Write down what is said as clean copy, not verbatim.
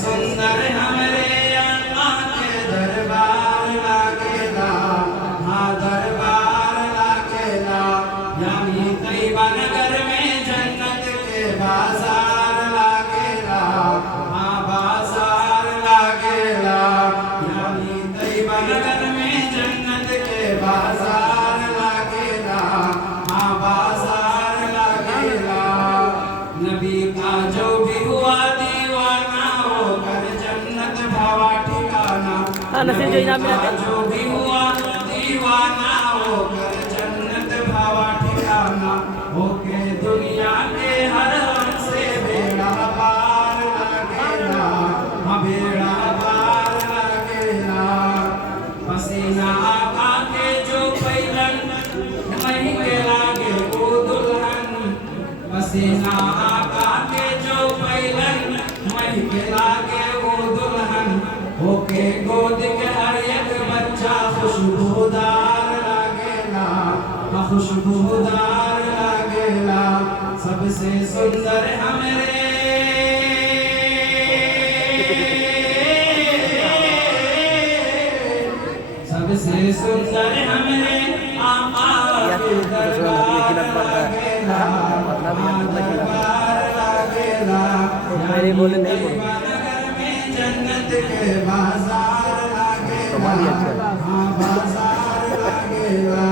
सुंदर हमरे अल्लाह के दरबार लागेला, हाँ दरबार लागेला। यानी तैयबा नगर में जन्नत के बाजार लागेला, हाँ बाजार लागेला। यानी तैयबा नगर में जन्नत के बाजार लागेला, हाँ बाजार लागेला। नबी का जो भी हुआ दीवाना होकर जन्नत भावा ठिकाना, नबी का जो भी हुआ दीवाना होकर जन्नत भावा ठिकाना। होके दुनिया के हर गम से बेड़ा पार लागेला, हाँ बेड़ा पार लागेला। पसीना आका के जो पैलन वहीं के लागे वो दुल्हन, पसीना आका के जो पैलन वहीं के लागे वो दुल्हन। होके गोद के हर एक बच्चा खुशबूदार लागेला, हाँ खुशबूदार लागेला। सबसे सुंदर हमरे सबसे सुंदर हमरे आका के दरबार लागेला, हाँ दरबार लागेला। मेरे बोले नहीं बोले नगर में जन्नत के बाजार लागेला, हाँ बाजार लागेला।